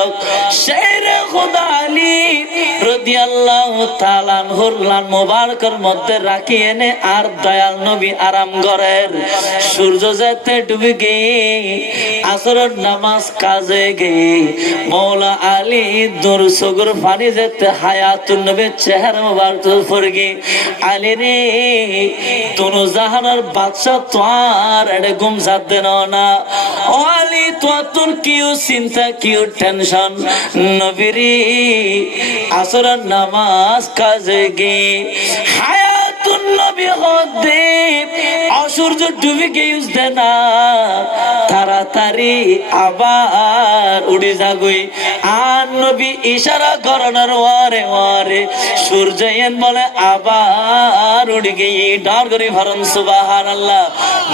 মোবারক শের খুদা আলী রাদিয়াল্লাহু তাআলা আনহুর লান মোবারকের মধ্যে রাখি এনে আর দয়াল নবী আরাম করেন। সূর্য যেতে ডুবে গিয়ে আসরের নামাজ কাজে গিয়ে মৌলা আলী দূর সগর পানি যেতে হায়াতুন নবীর চেহারা মোবারক পড়ে গিয়ে আলী রে দুনো জাহানের বাদশা তোর এড়ে ঘুম যাতে না। ও আলী তোর কিউ চিন্তা কিউ টেনশন নবীরি আসরের নামাজ কাজে গিয়ে হায়াতুন নবী হদে অসূর্য ডুবে গিয়ে না তাড়াতাড়ি আবার উড়ে যাগুই আর নবী ইশারা করানোর ওয়ারে ওয়ারে সূর্য এন বলে আবার উড়ে গিয়ে ডার করে ভরণ সুবহানাল্লাহ।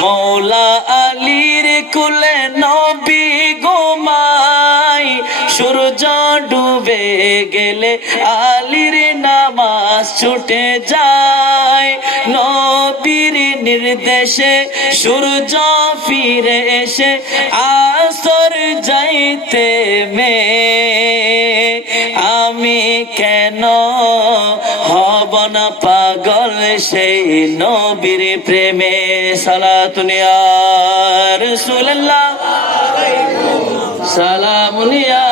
মৌলা আলীর কুলে নবী ঘুমায় সূর্য ডুবে গেলে আলীর নামাজ ছুটে যায়। নবীর নির্দেশে সূর্য ফিরে এসে আসর যাইতে মে আমি কেন হব না পাগল সেই নবীর প্রেমে। সালাতুন ইয়া রাসূলুল্লাহ সালামুন ইয়া।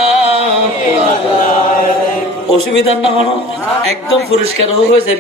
অসুবিধা না হলো একদম পরিষ্কার হয়েছে।